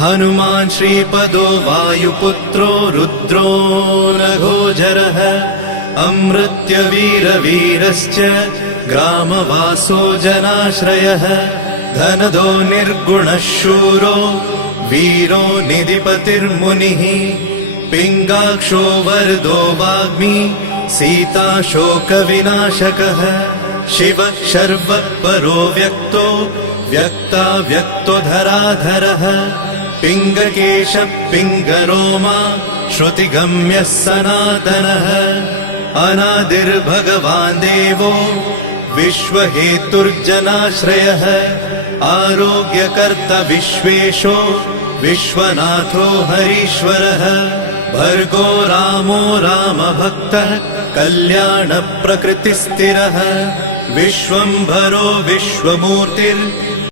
हनुमान् श्रीपदो वायुपुत्रो रुद्रो नघोजरः अमृत्यवीरवीरश्च ग्रामवासो जनाश्रयः धनदो निर्गुणः शूरो वीरो निधिपतिर्मुनिः पिङ्गाक्षो वरदो वाग्मी सीताशोकविनाशकः शिवः शर्वः परो व्यक्तो व्यक्ताव्यक्तो धराधरः पिङ्गकेशः पिङ्गरोमा श्रुतिगम्यः सनातनः अनादिर्भगवान् देवो विश्वहेतुर्जनाश्रयः आरोग्यकर्ता विश्वेशो विश्वनाथो हरीश्वरः भर्गो रामो रामभक्तः कल्याणप्रकृतिस्थिरः विश्वम्भरो विश्वमूर्तिर्